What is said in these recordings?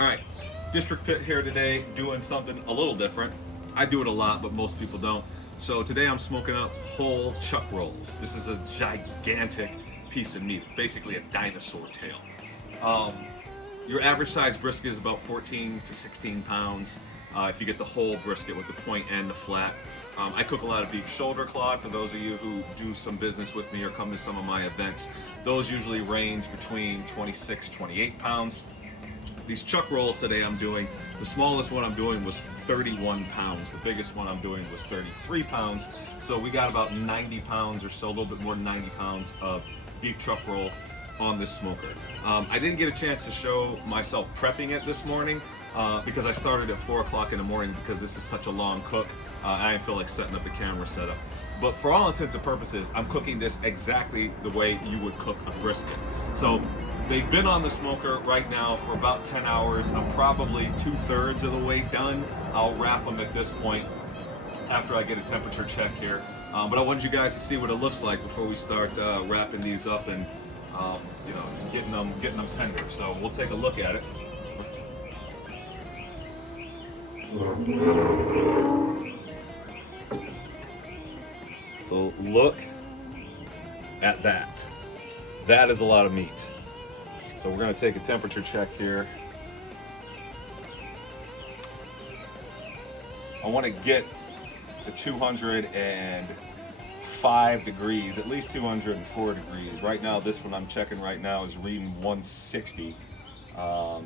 All right, District Pit here today, doing something a little different. I do it a lot, but most people don't. So today I'm smoking up whole chuck rolls. This is a gigantic piece of meat, basically a dinosaur tail. Your average size brisket is about 14 to 16 pounds. If you get the whole brisket with the point and the flat. I cook a lot of beef shoulder clod for those of you who do some business with me or come to some of my events. Those usually range between 26, 28 pounds. These chuck rolls today I'm doing, the smallest one I'm doing was 31 pounds. The biggest one I'm doing was 33 pounds. So we got about 90 pounds or so, a little bit more than 90 pounds of beef chuck roll on this smoker. I didn't get a chance to show myself prepping it this morning because I started at 4 o'clock in the morning because this is such a long cook. I didn't feel like setting up the camera setup. But for all intents and purposes, I'm cooking this exactly the way you would cook a brisket. So they've been on the smoker right now for about 10 hours. I'm probably 2/3 of the way done. I'll wrap them at this point after I get a temperature check here. But I wanted you guys to see what it looks like before we start wrapping these up and you know, getting them tender. So we'll take a look at it. So look at that. That is a lot of meat. So we're gonna take a temperature check here. I wanna get to 205 degrees, at least 204 degrees. Right now, this one I'm checking right now is reading 160.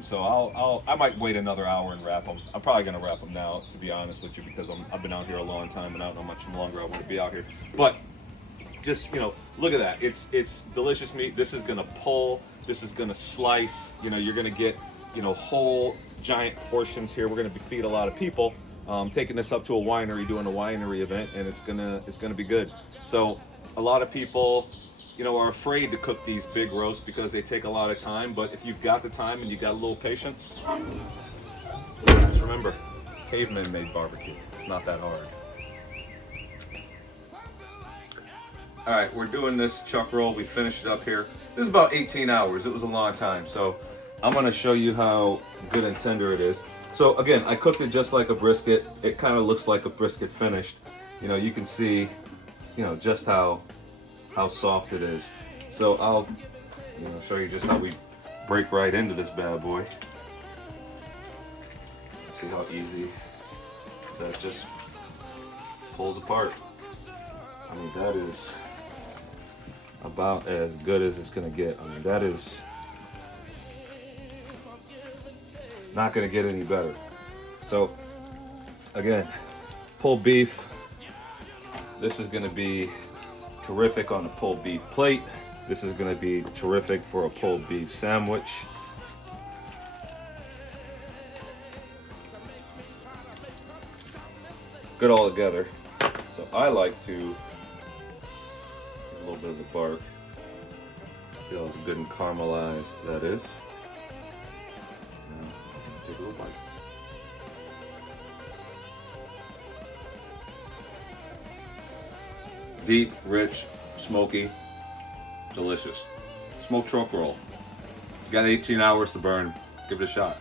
So I might wait another hour and wrap them. I'm probably gonna wrap them now, to be honest with you, because I've been out here a long time and I don't know how much longer I want to be out here. But just, you know, look at that. It's delicious meat. This is gonna pull. This is gonna slice. You know, you're gonna get, you know, whole giant portions here. We're gonna feed a lot of people. Taking this up to a winery, doing a winery event, and it's gonna be good. So a lot of people, you know, are afraid to cook these big roasts because they take a lot of time. But if you've got the time and you got a little patience, just remember, cavemen made barbecue. It's not that hard. All right, we're doing this chuck roll. We finished it up here. This is about 18 hours. It was a long time. So I'm gonna show you how good and tender it is. So again, I cooked it just like a brisket. It kind of looks like a brisket finished. You know, you can see, you know, just how soft it is. So I'll, you know, show you just how we break right into this bad boy. See how easy that just pulls apart. I mean, that is about as good as it's gonna get. I mean, that is not gonna get any better. So again, pulled beef. This is gonna be terrific on a pulled beef plate. This is gonna be terrific for a pulled beef sandwich. Good all together. So I like to get a little bit of the bark. See how good and caramelized that is. Now, take a little bite. Deep, rich, smoky, delicious. Smoked chuck roll. You got 18 hours to burn. Give it a shot.